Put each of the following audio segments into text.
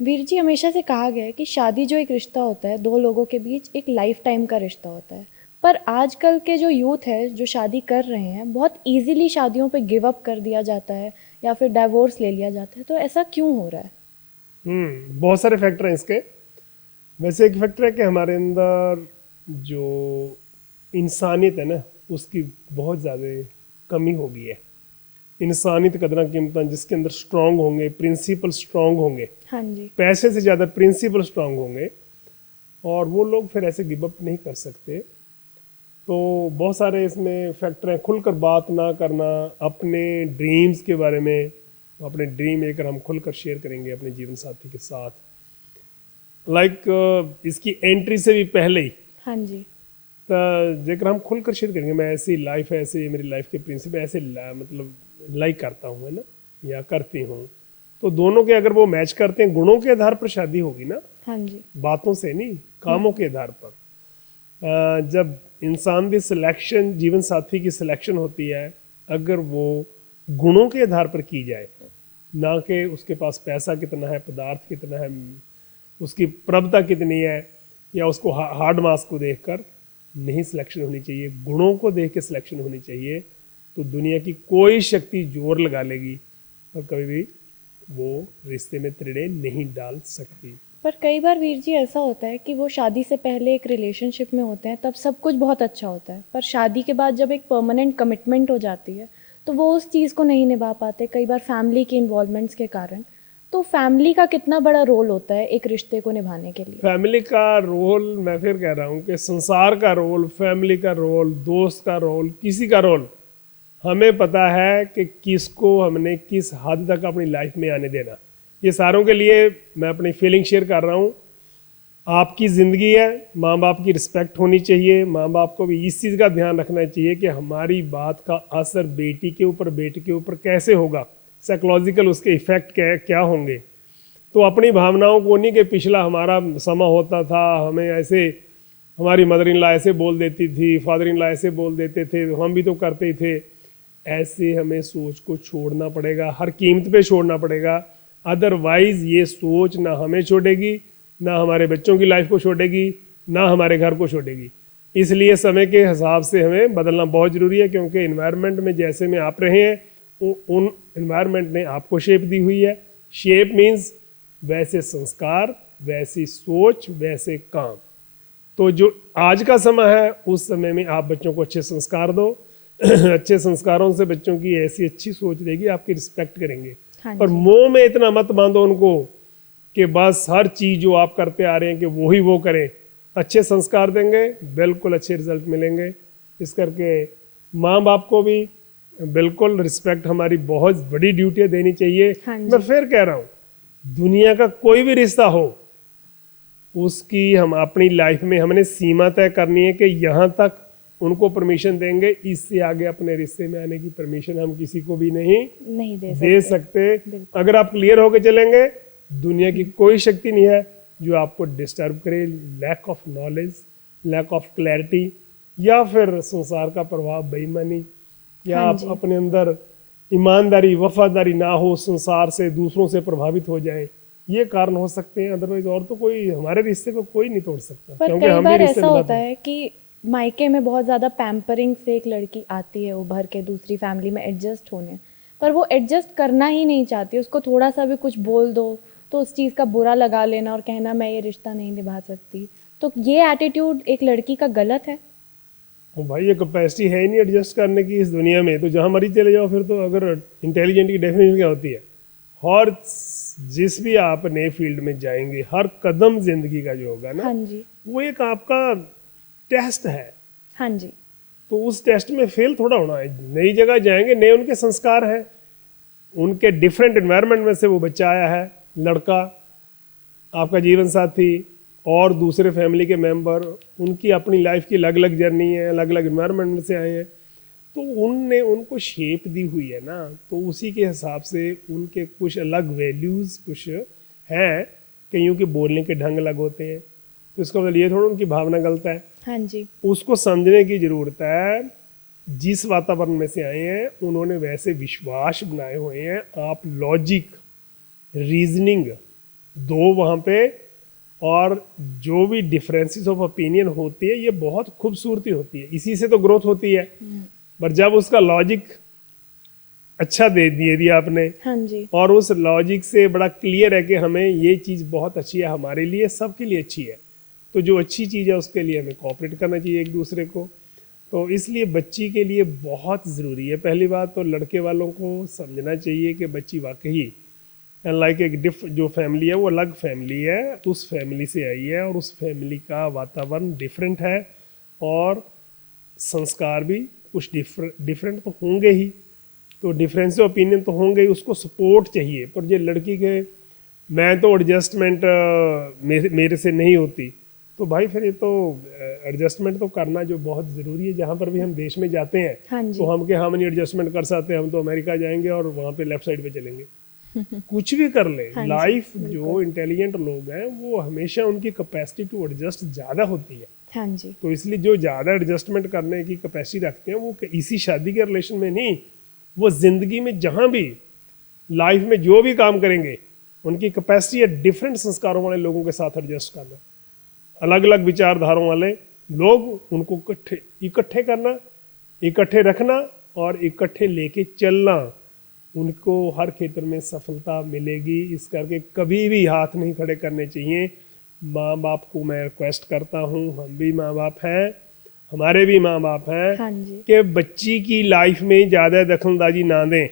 वीर जी, हमेशा से कहा गया है कि शादी जो एक रिश्ता होता है दो लोगों के बीच, एक लाइफ टाइम का रिश्ता होता है। पर आजकल के जो यूथ है जो शादी कर रहे हैं, बहुत इजीली शादियों पे गिव अप कर दिया जाता है या फिर डाइवोर्स ले लिया जाता है। तो ऐसा क्यों हो रहा है? बहुत सारे फैक्टर हैं इसके। वैसे एक फैक्टर है कि हमारे अंदर जो इंसानियत है ना, उसकी बहुत ज़्यादा कमी हो गई है। इंसानियत कदर कीमत जिसके अंदर स्ट्रांग होंगे, प्रिंसिपल स्ट्रांग होंगे, हाँ जी। पैसे से ज़्यादा प्रिंसिपल स्ट्रांग होंगे, और वो लोग फिर ऐसे गिव अप नहीं कर सकते। तो बहुत सारे इसमें फैक्टर हैं। खुलकर बात ना करना अपने ड्रीम्स के बारे में। अपने ड्रीम लेकर हम खुलकर शेयर करेंगे अपने जीवन साथी के साथ। इसकी एंट्री से भी पहले ही हाँ जी। जेकर हम खुलकर शेयर करेंगे, मैं ऐसी लाइफ है, ऐसे मेरी लाइफ के प्रिंसिपल ऐसे मतलब लाइक करता हूँ, है ना, या करती हूँ। तो दोनों के अगर वो मैच करते हैं, गुणों के आधार पर शादी होगी ना, हाँ जी। बातों से नहीं, हम्म। कामों के आधार पर। जब इंसान की सिलेक्शन, जीवन साथी की सिलेक्शन होती है, अगर वो गुणों के आधार पर की जाए, ना कि उसके पास पैसा कितना है, पदार्थ कितना है, उसकी प्रभुता कितनी है, या उसको हार्ड मास को देखकर नहीं सिलेक्शन होनी चाहिए, गुणों को देख के सिलेक्शन होनी चाहिए। तो दुनिया की कोई शक्ति जोर लगा लेगी और कभी भी वो रिश्ते में त्रिड़े नहीं डाल सकती। पर कई बार वीर जी ऐसा होता है कि वो शादी से पहले एक रिलेशनशिप में होते हैं, तब सब कुछ बहुत अच्छा होता है, पर शादी के बाद जब एक परमानेंट कमिटमेंट हो जाती है तो वो उस चीज़ को नहीं निभा पाते, कई बार फैमिली के इन्वॉल्वमेंट्स के कारण। तो फैमिली का कितना बड़ा रोल होता है एक रिश्ते को निभाने के लिए? फैमिली का रोल, मैं फिर कह रहा हूँ कि संसार का रोल, फैमिली का रोल, दोस्त का रोल, किसी का रोल, हमें पता है कि किसको हमने किस हद तक अपनी लाइफ में आने देना। ये सारों के लिए मैं अपनी फीलिंग शेयर कर रहा हूँ। आपकी ज़िंदगी है, माँ बाप की रिस्पेक्ट होनी चाहिए। माँ बाप को भी इस चीज़ का ध्यान रखना चाहिए कि हमारी बात का असर बेटी के ऊपर, बेटे के ऊपर कैसे होगा, साइकोलॉजिकल उसके इफेक्ट क्या क्या होंगे। तो अपनी भावनाओं को नहीं कि पिछला हमारा समा होता था, हमें ऐसे हमारी मदर इन लॉ ऐसे बोल देती थी, फादर इन लॉ ऐसे बोल देते थे, तो हम भी तो करते ही थे। ऐसे हमें सोच को छोड़ना पड़ेगा, हर कीमत पे छोड़ना पड़ेगा। अदरवाइज ये सोच ना हमें छोड़ेगी, ना हमारे बच्चों की लाइफ को छोड़ेगी, ना हमारे घर को छोड़ेगी। इसलिए समय के हिसाब से हमें बदलना बहुत ज़रूरी है, क्योंकि इन्वायरमेंट में जैसे में आप रहे हैं, उन इन्वायरमेंट ने आपको शेप दी हुई है। शेप मीन्स वैसे संस्कार, वैसी सोच, वैसे काम। तो जो आज का समय है, उस समय में आप बच्चों को अच्छे संस्कार दो। अच्छे संस्कारों से बच्चों की ऐसी अच्छी सोच रहेगी, आपकी रिस्पेक्ट करेंगे। हाँ पर जी। मोह में इतना मत बांधो उनको कि बस हर चीज जो आप करते आ रहे हैं कि वो ही वो करें। अच्छे संस्कार देंगे, बिल्कुल अच्छे रिजल्ट मिलेंगे। इस करके माँ बाप को भी बिल्कुल रिस्पेक्ट, हमारी बहुत बड़ी ड्यूटी है, देनी चाहिए। हाँ मैं जी। फिर कह रहा हूँ, दुनिया का कोई भी रिश्ता हो, उसकी हम अपनी लाइफ में हमने सीमा तय करनी है कि यहाँ तक उनको परमिशन देंगे, इससे आगे अपने रिश्ते में आने की परमिशन हम किसी को भी नहीं नहीं दे दे सकते। सकते। बिल्कुल। अगर आप क्लियर होके चलेंगे, दुनिया की कोई शक्ति नहीं है जो आपको डिस्टर्ब करे। Lack of knowledge, lack of clarity, या फिर संसार का प्रभाव, बेईमानी, या हाँ आप जी। अपने अंदर ईमानदारी, वफादारी ना हो, संसार से दूसरों से प्रभावित हो जाए, ये कारण हो सकते हैं। अदरवाइज और तो कोई हमारे रिश्ते को कोई नहीं तोड़ सकता, पर क्योंकि कई हम ही बार रिश्ते ऐसा निभाते होता हैं। है कि मायके में बहुत ज़्यादा पैम्परिंग से एक लड़की आती है उभर के दूसरी फैमिली में एडजस्ट होने, पर वो एडजस्ट करना ही नहीं चाहती, उसको थोड़ा सा भी कुछ बोल दो तो उस चीज़ का बुरा लगा लेना और कहना मैं ये रिश्ता नहीं निभा सकती। तो ये एटीट्यूड एक लड़की का गलत है? वो भाई, ये कैपेसिटी है ही नहीं एडजस्ट करने की इस दुनिया में, तो जहाँ मर्जी चले जाओ फिर तो। अगर इंटेलिजेंट की डेफिनेशन क्या होती है, हर जिस भी आप नए फील्ड में जाएंगे, हर कदम जिंदगी का जो होगा ना, हाँ जी। वो एक आपका टेस्ट है। हाँ जी। तो उस टेस्ट में फेल थोड़ा होना है। नई जगह जाएंगे, नए उनके संस्कार हैं, उनके डिफरेंट एनवायरनमेंट में से वो बच्चा आया है, लड़का, आपका जीवन साथी, और दूसरे फैमिली के मेंबर, उनकी अपनी लाइफ की अलग अलग जर्नी है, अलग अलग एनवायरनमेंट में से आए हैं। तो उनने उनको शेप दी हुई है ना, तो उसी के हिसाब से उनके कुछ अलग वैल्यूज़ कुछ हैं। कईयों के बोलने के ढंग अलग होते हैं, तो इसका मतलब ये थोड़ा उनकी भावना गलत है। हाँ जी। उसको समझने की ज़रूरत है। जिस वातावरण में से आए हैं, उन्होंने वैसे विश्वास बनाए हुए हैं। आप लॉजिक, रीजनिंग, दो वहाँ पे, और जो भी डिफरेंसेस ऑफ ओपिनियन होती है ये बहुत खूबसूरती होती है, इसी से तो ग्रोथ होती है। पर जब उसका लॉजिक अच्छा दे दिया आपने, हाँ जी। और उस लॉजिक से बड़ा क्लियर है कि हमें ये चीज़ बहुत अच्छी है, हमारे लिए सबके लिए अच्छी है, तो जो अच्छी चीज़ है उसके लिए हमें कोऑपरेट करना चाहिए एक दूसरे को। तो इसलिए बच्ची के लिए बहुत ज़रूरी है। पहली बात तो लड़के वालों को समझना चाहिए कि बच्ची वाकई लाइक एक जो फैमिली है वो अलग फैमिली है, उस फैमिली से आई है, और उस फैमिली का वातावरण डिफरेंट है, और संस्कार भी कुछ डिफरेंट तो होंगे ही, तो डिफरेंस ओपिनियन तो होंगे ही, उसको सपोर्ट चाहिए। पर ये लड़की के मैं तो एडजस्टमेंट मेरे से नहीं होती, तो भाई फिर ये तो एडजस्टमेंट तो करना जो बहुत ज़रूरी है। जहाँ पर भी हम देश में जाते हैं हाँ जी। तो हम नहीं एडजस्टमेंट कर सकते, हम तो अमेरिका जाएंगे और वहाँ पे लेफ्ट साइड पे चलेंगे, कुछ भी कर ले। हाँ जी, लाइफ जो बिल्कुल। इंटेलिजेंट लोग हैं वो हमेशा उनकी कैपेसिटी टू एडजस्ट ज़्यादा होती है, हाँ जी। तो इसलिए जो ज़्यादा एडजस्टमेंट करने की कैपेसिटी रखते हैं वो इसी शादी के रिलेशन में नहीं, वो ज़िंदगी में जहाँ भी लाइफ में जो भी काम करेंगे उनकी कैपेसिटी है डिफरेंट संस्कारों वाले लोगों के साथ एडजस्ट करना, अलग अलग विचारधाराओं वाले लोग, उनको इकट्ठे करना, इकट्ठे रखना और इकट्ठे लेके चलना, उनको हर क्षेत्र में सफलता मिलेगी। इस करके कभी भी हाथ नहीं खड़े करने चाहिए। माँ बाप को मैं रिक्वेस्ट करता हूँ, हम भी माँ बाप हैं, हमारे भी माँ बाप हैं, हाँ जी। कि बच्ची की लाइफ में ज़्यादा दखलंदाजी ना दें।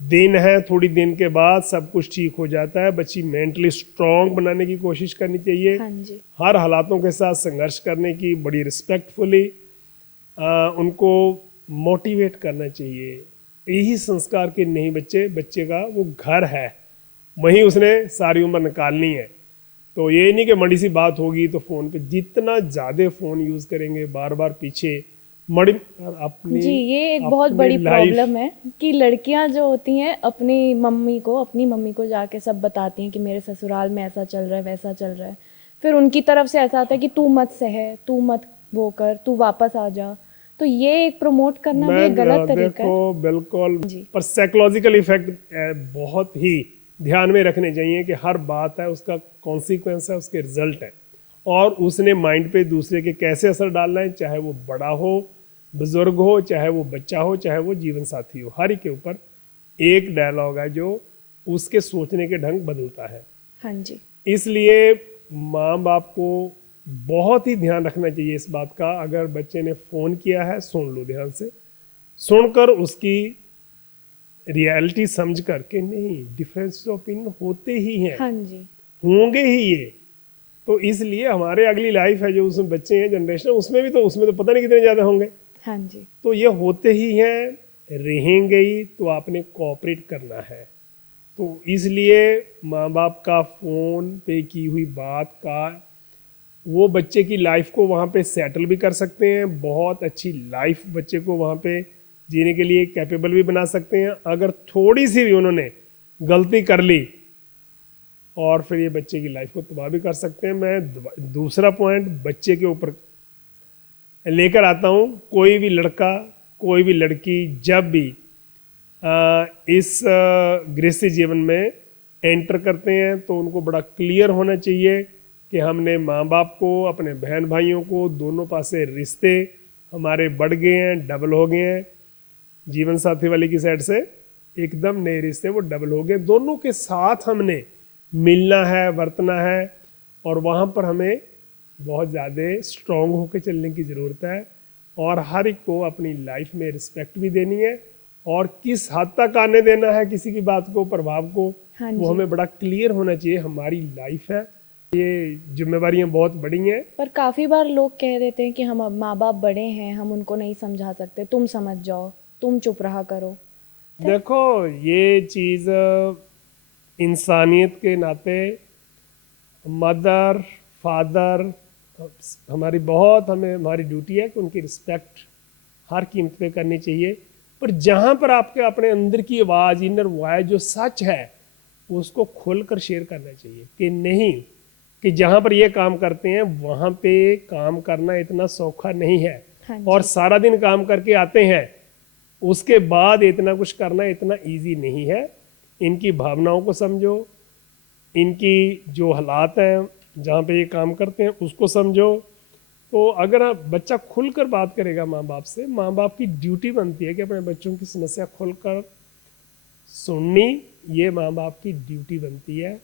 दिन है, थोड़ी दिन के बाद सब कुछ ठीक हो जाता है। बच्ची मेंटली स्ट्रांग बनाने की कोशिश करनी चाहिए, हाँ जी। हर हालातों के साथ संघर्ष करने की, बड़ी रिस्पेक्टफुली उनको मोटिवेट करना चाहिए। यही संस्कार के नहीं, बच्चे का वो घर है, वहीं उसने सारी उम्र निकालनी है। तो ये नहीं कि बड़ी सी बात होगी तो फ़ोन पे, जितना ज़्यादा फ़ोन यूज़ करेंगे बार बार पीछे मड़ी अपनी जी, ये एक बहुत अपनी बड़ी लाइफ। प्रॉब्लम है कि लड़कियां जो होती हैं अपनी मम्मी को जाके सब बताती हैं कि मेरे ससुराल में ऐसा चल रहा है, वैसा चल रहा है। फिर उनकी तरफ से ऐसा आता है कि तू मत सह, तू मत वो कर, तू वापस आ जा। तो ये एक प्रमोट करना भी एक गलत तरीका देखो है। बिल्कुल, जी। पर साइकोलॉजिकल इफेक्ट बहुत ही ध्यान में रखने चाहिए कि हर बात है उसका कॉन्सिक्वेंस है, उसके रिजल्ट है, और उसने माइंड पे दूसरे के कैसे असर डालना है, चाहे वो बड़ा हो, बुजुर्ग हो, चाहे वो बच्चा हो, चाहे वो जीवन साथी हो, हर एक के ऊपर एक डायलॉग है जो उसके सोचने के ढंग बदलता है। हाँ जी। इसलिए माँ बाप को बहुत ही ध्यान रखना चाहिए इस बात का। अगर बच्चे ने फ़ोन किया है, सुन लो ध्यान से, सुनकर उसकी रियलिटी समझ करके, नहीं, डिफरेंस ओपिनियन होते ही हैं, हाँ जी। होंगे ही ये। तो इसलिए हमारे अगली लाइफ है जो उसमें बच्चे हैं, जनरेशन, उसमें तो पता नहीं कितने ज़्यादा होंगे। हाँ जी। तो ये होते ही हैं, रहेंगे ही, तो आपने कोऑपरेट करना है। तो इसलिए माँ बाप का फ़ोन पे की हुई बात का, वो बच्चे की लाइफ को वहाँ पे सेटल भी कर सकते हैं, बहुत अच्छी लाइफ बच्चे को वहाँ पे जीने के लिए कैपेबल भी बना सकते हैं। अगर थोड़ी सी भी उन्होंने गलती कर ली, और फिर ये बच्चे की लाइफ को तबाह भी कर सकते हैं। मैं दूसरा पॉइंट बच्चे के ऊपर लेकर आता हूँ। कोई भी लड़का, कोई भी लड़की जब भी इस गृहस्थी जीवन में एंटर करते हैं तो उनको बड़ा क्लियर होना चाहिए कि हमने माँ बाप को, अपने बहन भाइयों को, दोनों पास से रिश्ते हमारे बढ़ गए हैं, डबल हो गए हैं। जीवन साथी वाले की साइड से एकदम नए रिश्ते वो डबल हो गए। दोनों के साथ हमने मिलना है, वर्तना है, और वहाँ पर हमें बहुत ज़्यादा स्ट्रांग होकर चलने की ज़रूरत है, और हर एक को अपनी लाइफ में रिस्पेक्ट भी देनी है, और किस हद तक आने देना है किसी की बात को, प्रभाव को, हाँ वो जी। हमें बड़ा क्लियर होना चाहिए। हमारी लाइफ है, ये जिम्मेवारियां बहुत बड़ी हैं। पर काफ़ी बार लोग कह देते हैं कि हम अब माँ बाप बड़े हैं, हम उनको नहीं समझा सकते, तुम समझ जाओ, तुम चुप रहा करो। देखो ये चीज़ इंसानियत के नाते, मदर फादर, हमारी ड्यूटी है कि उनकी रिस्पेक्ट हर कीमत पे करनी चाहिए। पर जहाँ पर आपके अपने अंदर की आवाज़, इनर वॉइस जो सच है, उसको खोलकर शेयर करना चाहिए कि नहीं, कि जहाँ पर ये काम करते हैं वहाँ पे काम करना इतना सौखा नहीं है, हाँ और जी। सारा दिन काम करके आते हैं, उसके बाद इतना कुछ करना इतना इजी नहीं है। इनकी भावनाओं को समझो, इनकी जो हालात हैं जहाँ पे ये काम करते हैं उसको समझो। तो अगर आप बच्चा खुलकर बात करेगा माँ बाप से, माँ बाप की ड्यूटी बनती है कि अपने बच्चों की समस्या खुलकर सुननी, ये माँ बाप की ड्यूटी बनती है।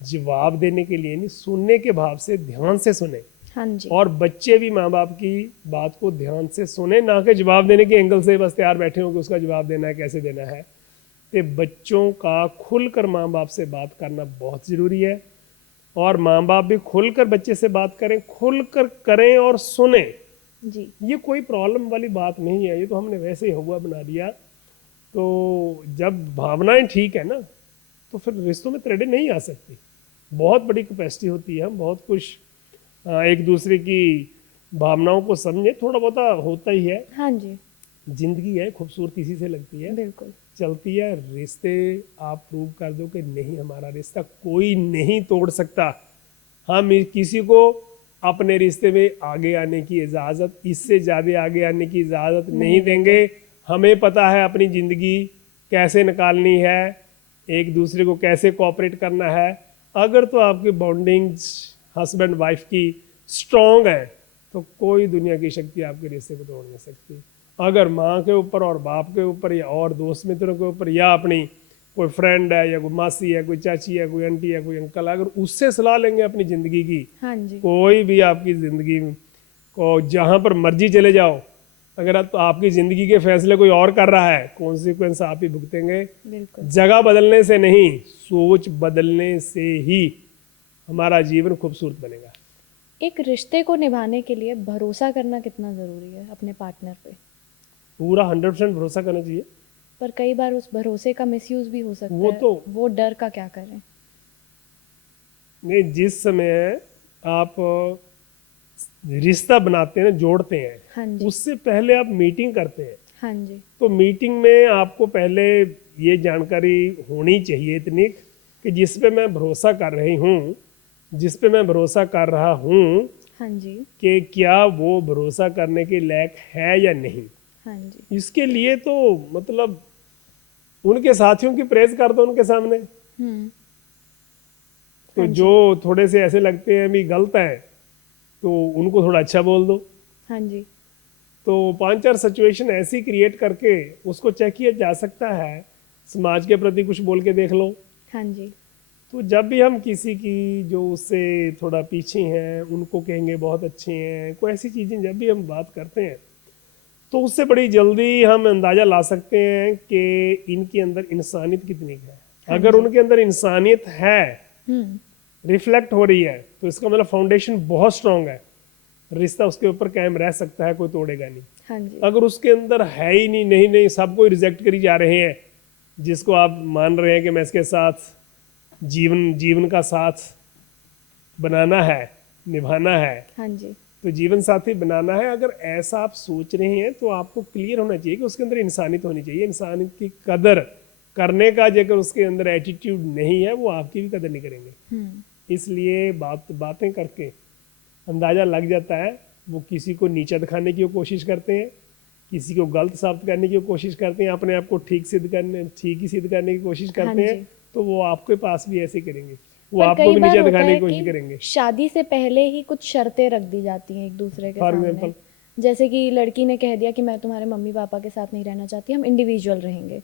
जवाब देने के लिए नहीं, सुनने के भाव से ध्यान से सुने। हाँ जी। और बच्चे भी माँ बाप की बात को ध्यान से सुने, ना कि जवाब देने के एंगल से बस तैयार बैठे हो कि उसका जवाब देना है, कैसे देना है। तो बच्चों का खुलकर माँ बाप से बात करना बहुत ज़रूरी है, और माँ बाप भी खुलकर बच्चे से बात करें, खुलकर करें और सुने। जी। ये कोई प्रॉब्लम वाली बात नहीं है, ये तो हमने वैसे ही हुआ बना दिया। तो जब भावनाएं ठीक है ना, तो फिर रिश्तों में त्रेडें नहीं आ सकती। बहुत बड़ी कैपेसिटी होती है, हम बहुत कुछ एक दूसरे की भावनाओं को समझे, थोड़ा बहुत होता ही है। हाँ जी। जिंदगी है, खूबसूरती इसी से लगती है, बिल्कुल। चलती है। रिश्ते आप प्रूव कर दो कि नहीं, हमारा रिश्ता कोई नहीं तोड़ सकता। हम किसी को अपने रिश्ते में आगे आने की इजाज़त, इससे ज़्यादा आगे आने की इजाज़त नहीं देंगे। हमें पता है अपनी ज़िंदगी कैसे निकालनी है, एक दूसरे को कैसे कोऑपरेट करना है। अगर तो आपकी बॉन्डिंग्स हस्बैंड वाइफ की स्ट्रॉन्ग है, तो कोई दुनिया की शक्ति आपके रिश्ते को तोड़ नहीं सकती। अगर माँ के ऊपर और बाप के ऊपर या और दोस्त मित्रों के ऊपर, या अपनी कोई फ्रेंड है या कोई मासी है, कोई चाची है, कोई आंटी है, कोई अंकल, अगर उससे सलाह लेंगे अपनी ज़िंदगी की, हाँ जी। कोई भी आपकी ज़िंदगी को जहाँ पर मर्जी चले जाओ, अगर तो आपकी ज़िंदगी के फैसले कोई और कर रहा है, कॉन्सिक्वेंस आप ही भुगतेंगे। बिल्कुल। जगह बदलने से नहीं, सोच बदलने से ही हमारा जीवन खूबसूरत बनेगा। एक रिश्ते को निभाने के लिए भरोसा करना कितना ज़रूरी है अपने पार्टनर पे? पूरा 100% भरोसा करना चाहिए। पर कई बार उस भरोसे का मिसयूज भी हो सकता वो है, तो- वो डर का क्या करें? नहीं, जिस समय आप रिश्ता बनाते हैं, जोड़ते हैं, हाँ जी। उससे पहले आप मीटिंग करते हैं। हाँ जी। तो मीटिंग में आपको पहले ये जानकारी होनी चाहिए इतनी कि जिस पे मैं भरोसा कर रही हूँ, जिस पे मैं भरोसा कर रहा हूँ, हाँ जी। कि क्या वो भरोसा करने के लायक है या नहीं। हाँ जी। इसके लिए तो मतलब उनके साथियों की प्रेज कर दो उनके सामने। तो हाँ जी। जो थोड़े से ऐसे लगते हैं भी गलत हैं, तो उनको थोड़ा अच्छा बोल दो। हाँ जी। तो 5-4 सिचुएशन ऐसी क्रिएट करके उसको चेक किया जा सकता है। समाज के प्रति कुछ बोल के देख लो। हाँ जी। तो जब भी हम किसी की जो उससे थोड़ा पीछे हैं उनको कहेंगे बहुत अच्छे हैं, कोई ऐसी चीज़ें जब भी हम बात करते हैं, तो उससे बड़ी जल्दी हम अंदाज़ा ला सकते हैं कि इनके अंदर इंसानियत कितनी है। हाँ अगर जी। उनके अंदर इंसानियत है, हम्म। रिफ्लेक्ट हो रही है, तो इसका मतलब फाउंडेशन बहुत स्ट्रांग है, रिश्ता उसके ऊपर कायम रह सकता है, कोई तोड़ेगा नहीं। हाँ जी। अगर उसके अंदर है ही नहीं, नहीं नहीं सबको रिजेक्ट करी जा रहे हैं, जिसको आप मान रहे हैं कि मैं इसके साथ जीवन का साथ बनाना है, निभाना है, हाँ जी। तो जीवन साथी बनाना है, अगर ऐसा आप सोच रहे हैं तो आपको क्लियर होना चाहिए कि उसके अंदर इंसानियत होनी चाहिए। इंसानियत की कदर करने का अगर उसके अंदर एटीट्यूड नहीं है, वो आपकी भी कदर नहीं करेंगे। इसलिए बातें करके अंदाज़ा लग जाता है। वो किसी को नीचा दिखाने की कोशिश करते हैं, किसी को गलत साबित करने की कोशिश करते हैं, अपने आप को ठीक ही सिद्ध करने की कोशिश हाँ करते हैं। जी। तो वो आपके पास भी ऐसे करेंगे, वो पर आपको कई भी बार नीचा होता दिखाने है की कोशिश कि करेंगे। शादी से पहले ही कुछ शर्तें रख दी जाती हैं एक दूसरे के फॉर सामने। एग्जाम्पल, जैसे कि लड़की ने कह दिया कि मैं तुम्हारे मम्मी पापा के साथ नहीं रहना चाहती, हम इंडिविजुअल रहेंगे।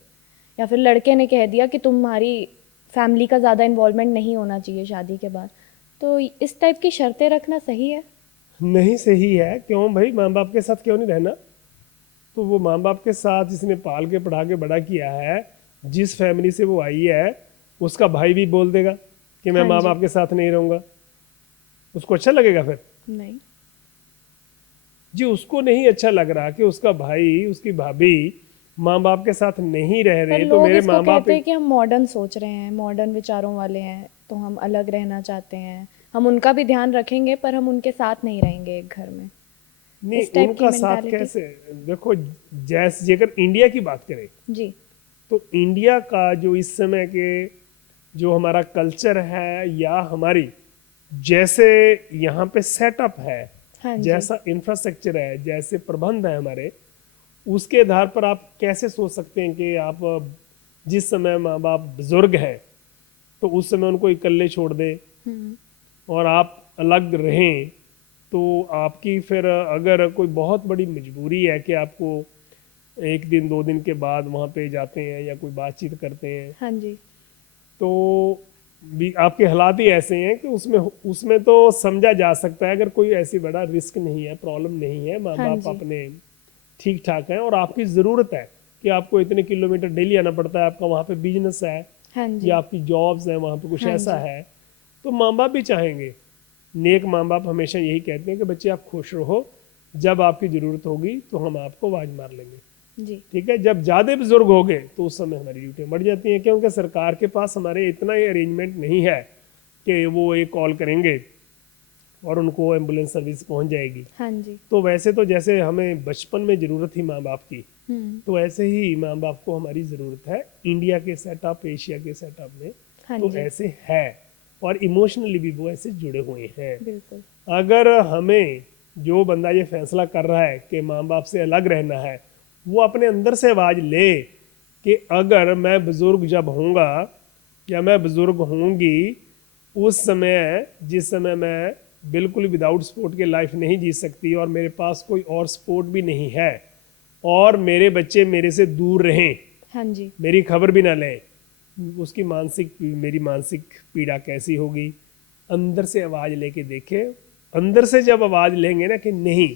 या फिर लड़के ने कह दिया कि तुम्हारी फैमिली का ज़्यादा इन्वॉल्वमेंट नहीं होना चाहिए शादी के बाद। तो इस टाइप की शर्तें रखना सही है? नहीं सही है। क्यों भाई, माँ बाप के साथ क्यों नहीं रहना? तो वो माँ बाप के साथ जिसने पाल के पढ़ा के बड़ा किया है, जिस फैमिली से वो आई है, उसका भाई भी बोल देगा कि मैं हाँ माँ जी। बाप के साथ नहीं रहूँगा, उसको अच्छा लगेगा? फिर नहीं। जी, उसको नहीं अच्छा लग रहा कि उसका भाई, उसकी भाभी माँ बाप के साथ नहीं रह पर रहे, तो लोग मेरे इसको माँ बाप कहते हैं कि हम मॉडर्न सोच रहे हैं, मॉडर्न विचारों वाले हैं, तो हम अलग रहना चाहते हैं, हम उनका भी ध्यान रखेंगे पर हम उनके साथ नहीं रहेंगे एक घर में। नहीं, इस टाइप की उनका साथ मेंटालिटी। कैसे? देखो, जैसे अगर इंडिया की बात करें, जी। तो इंडिया का जो इस समय के जो हमारा कल्चर है, या हमारी जैसे यहाँ पे सेटअप है, हाँ जी। जैसा इंफ्रास्ट्रक्चर है, जैसे प्रबंध है हमारे, उसके आधार पर आप कैसे सोच सकते हैं कि आप जिस समय माँ बाप बुजुर्ग हैं, तो उस समय उनको इकल्ले छोड़ दे और आप अलग रहें, तो आपकी फिर अगर कोई बहुत बड़ी मजबूरी है कि आपको 1 दिन 2 दिन के बाद वहाँ पे जाते हैं या कोई बातचीत करते हैं, हाँ जी, तो भी आपके हालात ही ऐसे हैं कि उसमें उसमें तो समझा जा सकता है, अगर कोई ऐसी बड़ा रिस्क नहीं है, प्रॉब्लम नहीं है, माँ हाँ बाप जी, अपने ठीक ठाक हैं और आपकी ज़रूरत है कि आपको इतने किलोमीटर डेली आना पड़ता है, आपका वहाँ पे बिजनेस है हाँ जी, या आपकी जॉब्स हैं, वहाँ पे कुछ हाँ ऐसा जी, है, तो माँ बाप भी चाहेंगे, नेक माँ बाप हमेशा यही कहते हैं कि बच्चे आप खुश रहो, जब आपकी ज़रूरत होगी तो हम आपको आवाज़ मार लेंगे। जी, ठीक है, जब ज़्यादा बुजुर्ग हो गए तो उस समय हमारी ड्यूटियाँ बढ़ जाती हैं, क्योंकि सरकार के पास हमारे इतना ही अरेंजमेंट नहीं है कि वो एक कॉल करेंगे और उनको एम्बुलेंस सर्विस पहुंच जाएगी। हाँ जी, तो वैसे तो जैसे हमें बचपन में ज़रूरत थी माँ बाप की, हम्म, तो ऐसे ही माँ बाप को हमारी ज़रूरत है इंडिया के सेटअप, एशिया के सेटअप में, हाँ तो जी, ऐसे है और इमोशनली भी वो ऐसे जुड़े हुए हैं। बिल्कुल, अगर हमें जो बंदा ये फैसला कर रहा है कि माँ बाप से अलग रहना है, वो अपने अंदर से आवाज़ ले कि अगर मैं बुज़ुर्ग जब होऊंगा या मैं बुज़ुर्ग होंगी, उस समय जिस समय मैं बिल्कुल विदाउट सपोर्ट के लाइफ नहीं जी सकती और मेरे पास कोई और सपोर्ट भी नहीं है और मेरे बच्चे मेरे से दूर रहें, हाँ जी, मेरी खबर भी ना लें, उसकी मेरी मानसिक पीड़ा कैसी होगी। अंदर से आवाज़ लेके देखें, अंदर से जब आवाज़ लेंगे ना कि नहीं,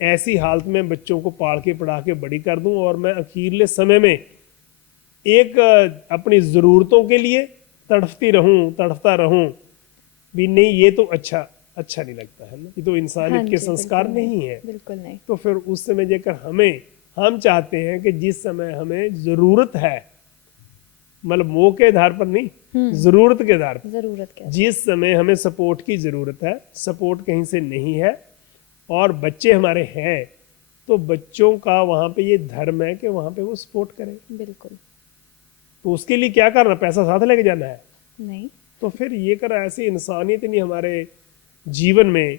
ऐसी हालत में बच्चों को पाल के पढ़ा के बड़ी कर दूं और मैं अखीरले समय में एक अपनी ज़रूरतों के लिए तड़फता रहूं भी नहीं, ये तो अच्छा नहीं लगता है ना, ये तो हाँ इंसानियत के जी, संस्कार बिल्कुल नहीं है। बिल्कुल नहीं, तो फिर उस समय जेकर हम चाहते हैं कि जिस समय हमें ज़रूरत है, मतलब मोह के आधार पर नहीं, ज़रूरत के आधार पर, ज़रूरत क्या है? जिस समय हमें सपोर्ट की ज़रूरत है, सपोर्ट कहीं से नहीं है और बच्चे हमारे हैं, तो बच्चों का वहाँ पे ये धर्म है कि वहाँ पे वो सपोर्ट करें। बिल्कुल, तो उसके लिए क्या करना, पैसा साथ लेके जाना है, नहीं, तो फिर ये कर ऐसी इंसानियत नहीं हमारे जीवन में।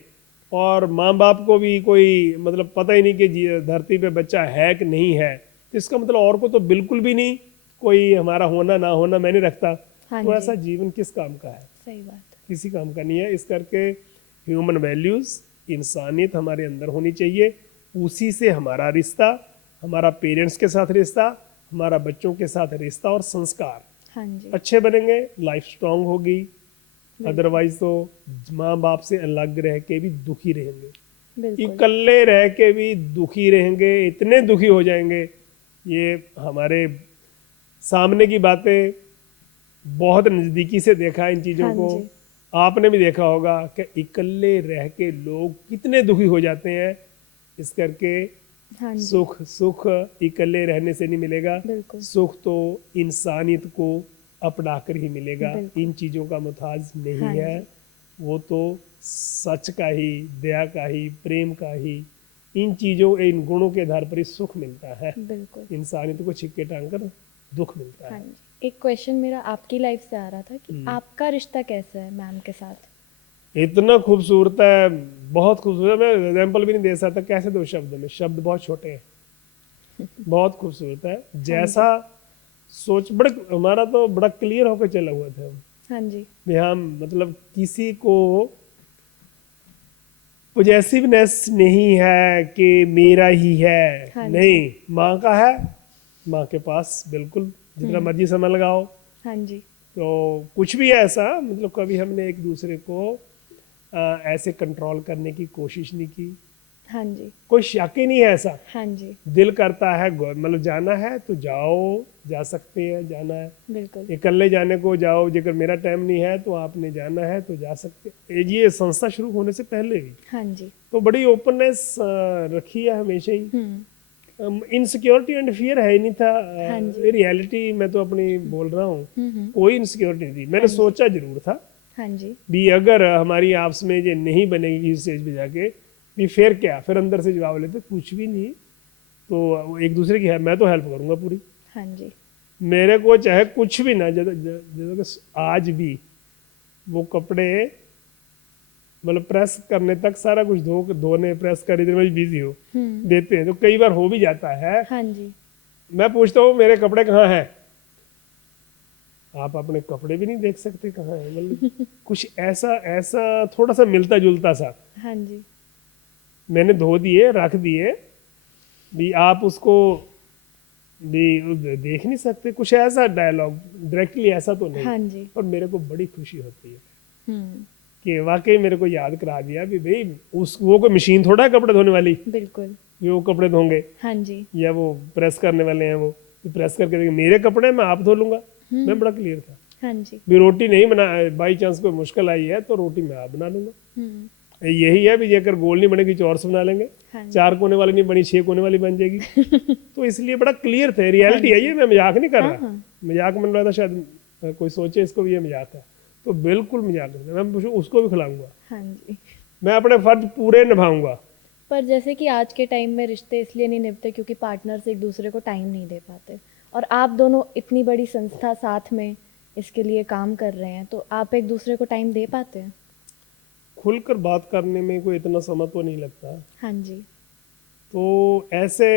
और माँ बाप को भी कोई मतलब पता ही नहीं कि धरती पे बच्चा है कि नहीं है, तो इसका मतलब और को तो बिल्कुल भी नहीं, कोई हमारा होना ना होना मैंने रखता, हाँ तो जी, ऐसा जीवन किस काम का है, सही बात, किसी काम का नहीं है। इस करके ह्यूमन वैल्यूज़, इंसानियत हमारे अंदर होनी चाहिए, उसी से हमारा रिश्ता, हमारा पेरेंट्स के साथ रिश्ता, हमारा बच्चों के साथ रिश्ता और संस्कार हाँ जी, अच्छे बनेंगे, लाइफ स्ट्रांग होगी। बिल्कुल, अदरवाइज तो माँ बाप से अलग रह के भी दुखी रहेंगे, बिल्कुल, इकल्ले रह के भी दुखी रहेंगे, इतने दुखी हो जाएंगे। ये हमारे सामने की बातें, बहुत नज़दीकी से देखा इन चीज़ों हाँ को, जी, आपने भी देखा होगा कि इकल्ले रह के लोग कितने दुखी हो जाते हैं। इस करके हाँ जी, सुख इकल्ले रहने से नहीं मिलेगा, बिल्कुल, सुख तो इंसानियत को अपना कर ही मिलेगा, बिल्कुल, इन चीज़ों का मुताज नहीं हाँ है। जी, वो तो सच का ही, दया का ही, प्रेम का ही, इन चीज़ों, इन गुणों के आधार पर ही सुख मिलता है। बिल्कुल, इंसानियत को छिक्के टांग कर दुख मिलता हाँ है। जी। एक क्वेश्चन मेरा आपकी लाइफ से आ रहा था कि आपका रिश्ता कैसा है मैम के साथ? इतना खूबसूरत है, बहुत खूबसूरत, मैं एग्जाम्पल भी नहीं दे सकता, कैसे दो शब्द में, शब्द बहुत छोटे हैं, बहुत खूबसूरत है। हाँ जैसा सोच बड़ा हमारा तो बड़ा क्लियर होकर चला हुआ था हाँ जी, भी हम मतलब किसी को पॉजेसिवनेस नहीं है कि मेरा ही है, हाँ नहीं, जी, माँ का है, माँ के पास बिल्कुल जितना मर्जी समय लगाओ। हाँ जी, तो कुछ भी ऐसा मतलब कभी हमने एक दूसरे को ऐसे कंट्रोल करने की कोशिश नहीं की, हाँ जी, कोई शक ही नहीं है ऐसा। हाँ जी, दिल करता है मतलब जाना है तो जाओ, जा सकते हैं, जाना है, बिल्कुल, इकल्ले जाने को जाओ, जेकर मेरा टाइम नहीं है तो आपने जाना है तो जा सकते हैं। ये संस्था शुरू होने से पहले भी हाँ जी, तो बड़ी ओपननेस रखी है हमेशा ही। हुँ, इनसिक्योरिटी एंड फियर है ही नहीं था। हाँ जी, रियलिटी मैं तो अपनी बोल रहा हूँ, हुँ, कोई इनसिक्योरिटी नहीं थी। मैंने हाँ जी, सोचा जरूर था हाँ जी, भी अगर हमारी आपस में ये नहीं बनेगी इस स्टेज पे जाके भी फिर क्या, फिर अंदर से जवाब लेते कुछ भी नहीं, तो एक दूसरे की है, मैं तो हेल्प करूंगा पूरी, हाँ जी, मेरे को चाहे कुछ भी ना, जैसे कि आज भी वो कपड़े मतलब प्रेस करने तक सारा कुछ धोने प्रेस कर इधर में बिजी हो हुँ, देते हैं, तो कई बार हो भी जाता है। हाँ जी, मैं पूछता हूँ मेरे कपड़े कहाँ हैं, आप अपने कपड़े भी नहीं देख सकते कहाँ है, मतलब कुछ ऐसा ऐसा थोड़ा सा मिलता जुलता सा। हाँ जी। मैंने धो दिए रख दिए भी, आप उसको भी देख नहीं सकते, कुछ ऐसा डायलॉग डायरेक्टली ऐसा तो नहीं। हाँ जी। और मेरे को बड़ी खुशी होती है हम्म। कि वाकई मेरे को याद करा दिया भी भाई उस वो कोई मशीन थोड़ा है कपड़े धोने वाली, बिल्कुल। भी वो कपड़े धोंगे, हाँ जी। या वो प्रेस करने वाले हैं, वो प्रेस करके देंगे मेरे कपड़े मैं आप धो लूंगा। मैं बड़ा क्लियर था। हाँ जी। भी रोटी नहीं बना, बाई चांस कोई मुश्किल आई है तो रोटी मैं आप बना लूंगा। हम्म। यही है भी, अगर गोल नहीं बनेगी चौर से बना लेंगे, हाँ जी। 4 कोने वाली नहीं बनी 6 कोने वाली बन जाएगी। तो इसलिए बड़ा क्लियर थे, रियलिटी है ये, मैं मजाक नहीं कर हाँ रहा। हाँ। मजाक मन रहा था शायद कोई सोचे इसको भी ये मजाक है, तो बिल्कुल मजाक नहीं, मैं उसको भी खिलाऊंगा, हाँ जी। मैं अपने फर्ज पूरे निभाऊंगा। पर जैसे कि आज के टाइम में रिश्ते इसलिए नहीं निभते क्योंकि पार्टनर्स एक दूसरे को टाइम नहीं दे पाते, और आप दोनों इतनी बड़ी संस्था साथ में इसके लिए काम कर रहे हैं, तो आप एक दूसरे को टाइम दे पाते हैं? खुलकर बात करने में कोई इतना समय तो नहीं लगता, हाँ जी। तो ऐसे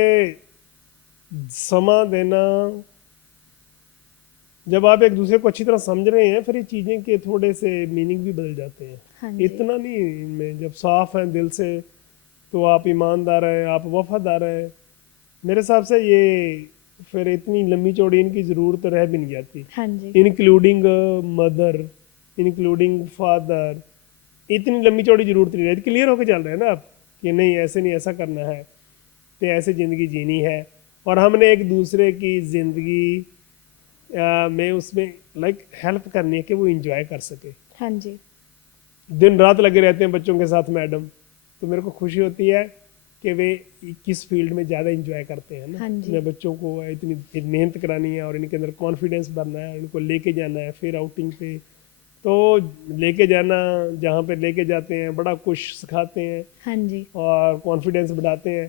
समय देना, जब आप एक दूसरे को अच्छी तरह समझ रहे हैं फिर ये चीज़ें के थोड़े से मीनिंग भी बदल जाते हैं। हाँ जी। इतना नहीं इनमें, जब साफ हैं दिल से तो आप ईमानदार हैं, आप वफादार हैं, मेरे हिसाब से ये फिर इतनी लंबी चौड़ी इनकी ज़रूरत रह भी नहीं जाती। हाँ जी। इंक्लूडिंग मदर, इंक्लूडिंग फादर, इतनी लंबी चौड़ी जरूरत नहीं रहती। क्लियर होकर चल रहे हैं ना आप कि नहीं ऐसे नहीं, ऐसा करना है, तो ऐसे ज़िंदगी जीनी है, और हमने एक दूसरे की ज़िंदगी में उसमें लाइक हेल्प करनी है कि वो इंजॉय कर सके। हाँ जी। दिन रात लगे रहते हैं बच्चों के साथ मैडम, तो मेरे को खुशी होती है कि वे किस फील्ड में ज़्यादा इंजॉय करते हैं ना। हाँ जी। मैं बच्चों को इतनी मेहनत करानी है और इनके अंदर कॉन्फिडेंस भरना है, इनको लेके जाना है फिर आउटिंग पे, तो लेके जाना, जहाँ पे लेके जाते हैं बड़ा कुछ सिखाते हैं हाँ जी। और कॉन्फिडेंस बढ़ाते हैं,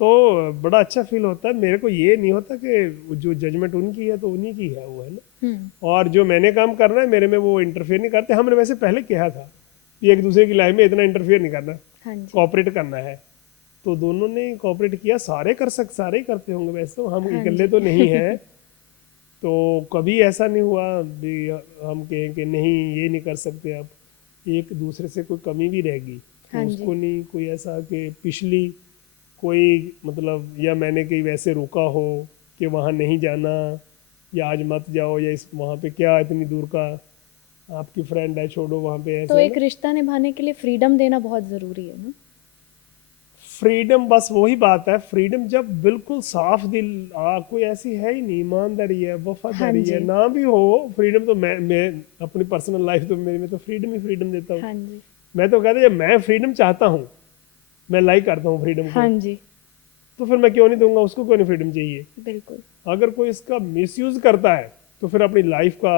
तो बड़ा अच्छा फील होता है। मेरे को ये नहीं होता कि जो जजमेंट उनकी है तो उन्हीं की है वो, है ना। और जो मैंने काम करना है मेरे में वो इंटरफेयर नहीं करते। हमने वैसे पहले कहा था कि एक दूसरे की लाइफ में इतना इंटरफेयर नहीं करना, हाँ जी। कोऑपरेट करना है, तो दोनों ने कोऑपरेट किया। सारे सारे ही करते होंगे वैसे तो, हम हाँ अकेले जी। तो नहीं हैं। तो कभी ऐसा नहीं हुआ भी हम कहें कि नहीं ये नहीं कर सकते, आप एक दूसरे से कोई कमी भी रहेगी तो हाँ जी। उसको नहीं कोई ऐसा कि पिछली कोई मतलब, या मैंने कहीं वैसे रोका हो कि वहाँ नहीं जाना या आज मत जाओ, या इस वहाँ पे क्या इतनी दूर का आपकी फ्रेंड है छोड़ो वहाँ पे, तो ऐसे एक रिश्ता निभाने के लिए फ्रीडम देना बहुत ज़रूरी है ना? फ्रीडम, बस वही बात है, फ्रीडम जब बिल्कुल साफ दिल, कोई ऐसी है ही नहीं, ईमानदारी है, हाँ वफादारी है, जी। ना भी हो फ्रीडम, तो मैं अपनी पर्सनल लाइफ तो मेरे में तो फ्रीडम ही फ्रीडम देता हूँ। हाँ जी। मैं तो कहता जब मैं फ्रीडम चाहता हूँ, मैं लाइक करता हूँ फ्रीडम हाँ को, जी। तो फिर मैं क्यों नहीं दूंगा उसको, क्यों नहीं फ्रीडम चाहिए। बिल्कुल। अगर कोई इसका मिसयूज करता है तो फिर अपनी लाइफ का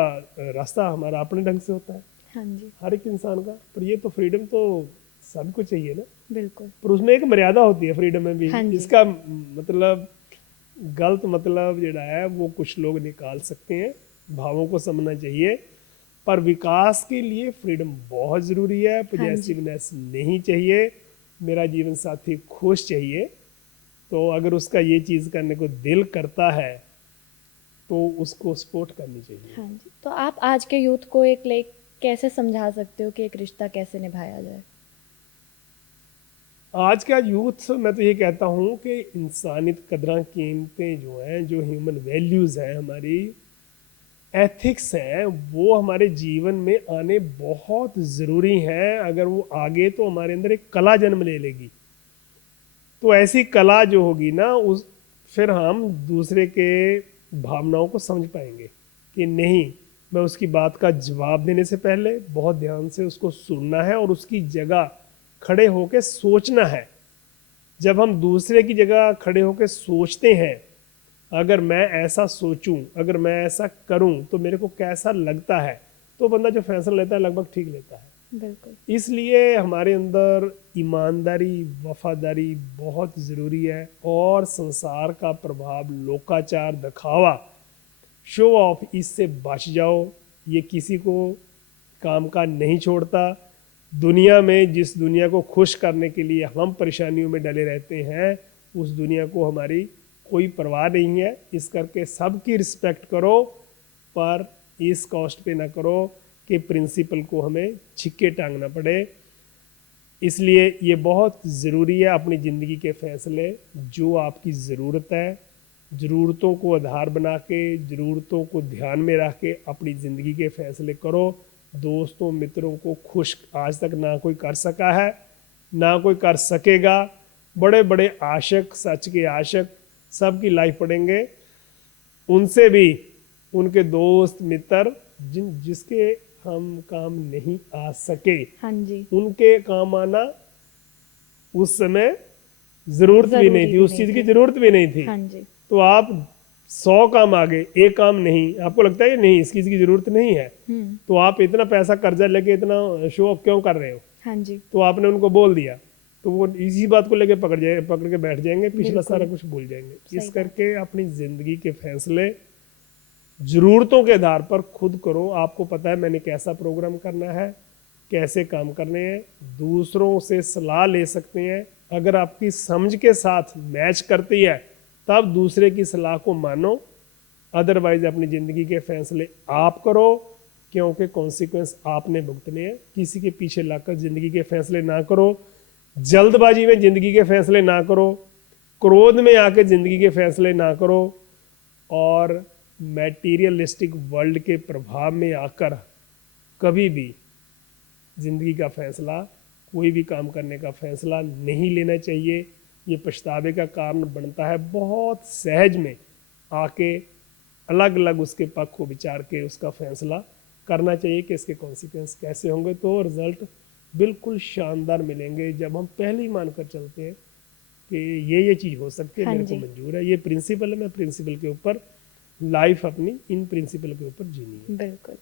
रास्ता हमारा अपने ढंग से होता है, हाँ जी। हर एक इंसान का। पर ये तो फ्रीडम तो सबको चाहिए ना, बिल्कुल। पर उसमें एक मर्यादा होती है फ्रीडम में भी। हाँ जी। इसका मतलब गलत मतलब जो है वो कुछ लोग निकाल सकते हैं, भावों को समझना चाहिए। पर विकास के लिए फ्रीडम बहुत ज़रूरी है, पॉजेसिवनेस नहीं चाहिए, मेरा जीवन साथी खुश चाहिए। तो अगर उसका ये चीज़ करने को दिल करता है तो उसको सपोर्ट करनी चाहिए। हाँ जी। तो आप आज के यूथ को एक लाइक कैसे समझा सकते हो कि एक रिश्ता कैसे निभाया जाए? आज का यूथ, मैं तो ये कहता हूँ कि इंसानियत कदरां कीमतें जो हैं, जो ह्यूमन वैल्यूज़ हैं, हमारी एथिक्स हैं, वो हमारे जीवन में आने बहुत ज़रूरी हैं। अगर वो आगे तो हमारे अंदर एक कला जन्म ले लेगी, तो ऐसी कला जो होगी ना उस फिर हम दूसरे के भावनाओं को समझ पाएंगे कि नहीं, मैं उसकी बात का जवाब देने से पहले बहुत ध्यान से उसको सुनना है और उसकी जगह खड़े होकर सोचना है। जब हम दूसरे की जगह खड़े होकर सोचते हैं, अगर मैं ऐसा सोचूं, अगर मैं ऐसा करूं तो मेरे को कैसा लगता है, तो बंदा जो फैसला लेता है लगभग ठीक लेता है। बिल्कुल। इसलिए हमारे अंदर ईमानदारी, वफादारी बहुत ज़रूरी है। और संसार का प्रभाव, लोकाचार, दिखावा, शो ऑफ, इससे बच जाओ। ये किसी को काम का नहीं छोड़ता। दुनिया में जिस दुनिया को खुश करने के लिए हम परेशानियों में डले रहते हैं, उस दुनिया को हमारी कोई परवाह नहीं है। इस करके सबकी रिस्पेक्ट करो, पर इस कॉस्ट पे ना करो कि प्रिंसिपल को हमें छिक्के टांगना पड़े। इसलिए ये बहुत ज़रूरी है, अपनी ज़िंदगी के फैसले जो आपकी ज़रूरत है, ज़रूरतों को आधार बना के, ज़रूरतों को ध्यान में रख के अपनी ज़िंदगी के फैसले करो। दोस्तों मित्रों को खुश आज तक ना कोई कर सका है, ना कोई कर सकेगा। बड़े बड़े आशिक, सच के आशिक सबकी लाइफ पढ़ेंगे, उनसे भी उनके दोस्त मित्र जिसके हम काम नहीं आ सके, हाँ जी, उनके काम आना उस समय जरूरत भी नहीं थी, उस चीज की जरूरत भी नहीं थी। हाँ जी, तो आप 100 काम आ गए, एक काम नहीं, आपको लगता है कि नहीं इस चीज की जरूरत नहीं है, तो आप इतना पैसा कर्जा लेके इतना शो ऑफ क्यों कर रहे हो? हाँ जी, तो आपने उनको बोल दिया, तो वो इसी बात को लेके पकड़ के बैठ जाएंगे, पिछला बिल्कुल। सारा कुछ भूल जाएंगे। सही इस बात। करके अपनी जिंदगी के फैसले जरूरतों के आधार पर खुद करो। आपको पता है मैंने कैसा प्रोग्राम करना है, कैसे काम करने हैं, दूसरों से सलाह ले सकते हैं। अगर आपकी समझ के साथ मैच करती है तब दूसरे की सलाह को मानो, अदरवाइज अपनी ज़िंदगी के फैसले आप करो, क्योंकि कॉन्सिक्वेंस आपने भुगतने हैं। किसी के पीछे लगकर ज़िंदगी के फैसले ना करो, जल्दबाजी में ज़िंदगी के फैसले ना करो, क्रोध में आके ज़िंदगी के फैसले ना करो, और मैटीरियलिस्टिक वर्ल्ड के प्रभाव में आकर कभी भी ज़िंदगी का फैसला, कोई भी काम करने का फैसला नहीं लेना चाहिए। ये पछतावे का कारण बनता है। बहुत सहज में आके अलग अलग उसके पक्ष को विचार के उसका फैसला करना चाहिए कि इसके कॉन्सिक्वेंस कैसे होंगे, तो रिजल्ट बिल्कुल शानदार मिलेंगे। जब हम पहले ही मानकर चलते हैं कि ये चीज़ हो सकती है, हाँ मेरे को जी। मंजूर है, ये प्रिंसिपल है, मैं प्रिंसिपल के ऊपर लाइफ अपनी इन प्रिंसिपल के ऊपर जीनी है। बिल्कुल।